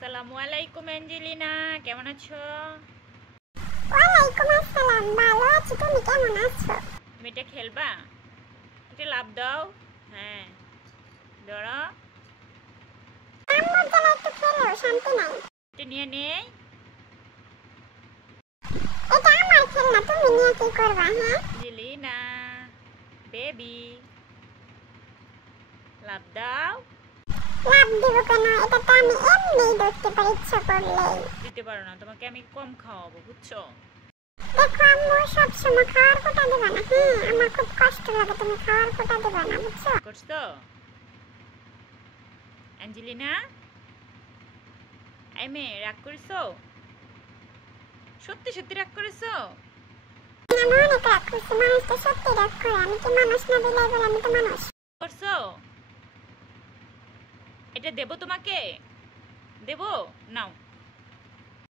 আসসালামু আলাইকুম অ্যাঞ্জেলিনা, কেমন আছো? ওয়ালাইকুম আসসালাম, ভালো আছি। তুমি কেমন আছো? তুমি এটা খেলবা? এটা লাভ দাও। হ্যাঁ, ধরো। আম্মুর জন্য একটু খেলেও শান্তি নাই। এটা নিয়ে নেই। এটা আমার খেলনা, তুমি নিয়ে কি করবা? হ্যাঁ, অ্যাঞ্জেলিনা বেবি, লাভ দাও। লাভ দিব কেন? এটা তো আমি এমনিই ধরতে পারি ইচ্ছা করলেই। দিতে পারো না, তোমাকে আমি কম খাওয়াবো, বুঝছো? দেখো আম্মু, সবসময় খাওয়ার কোটা দেবা না। হ্যাঁ, আমার খুব কষ্ট লাগে, তুমি খাওয়ার কোটা দেবা না, বুঝছো? করছো অ্যাঞ্জেলিনা? এই মেয়ে, রাগ করেছো? সত্যি সত্যি রাগ করেছো? আমি অনেক রাগ করছি, মানুষ তো সত্যি রাগ করে। আমি কি মানুষ না? দিলাই বলে আমি তো মানুষ। করছো? এটা দেবো তোমাকে? দেবো? নাও।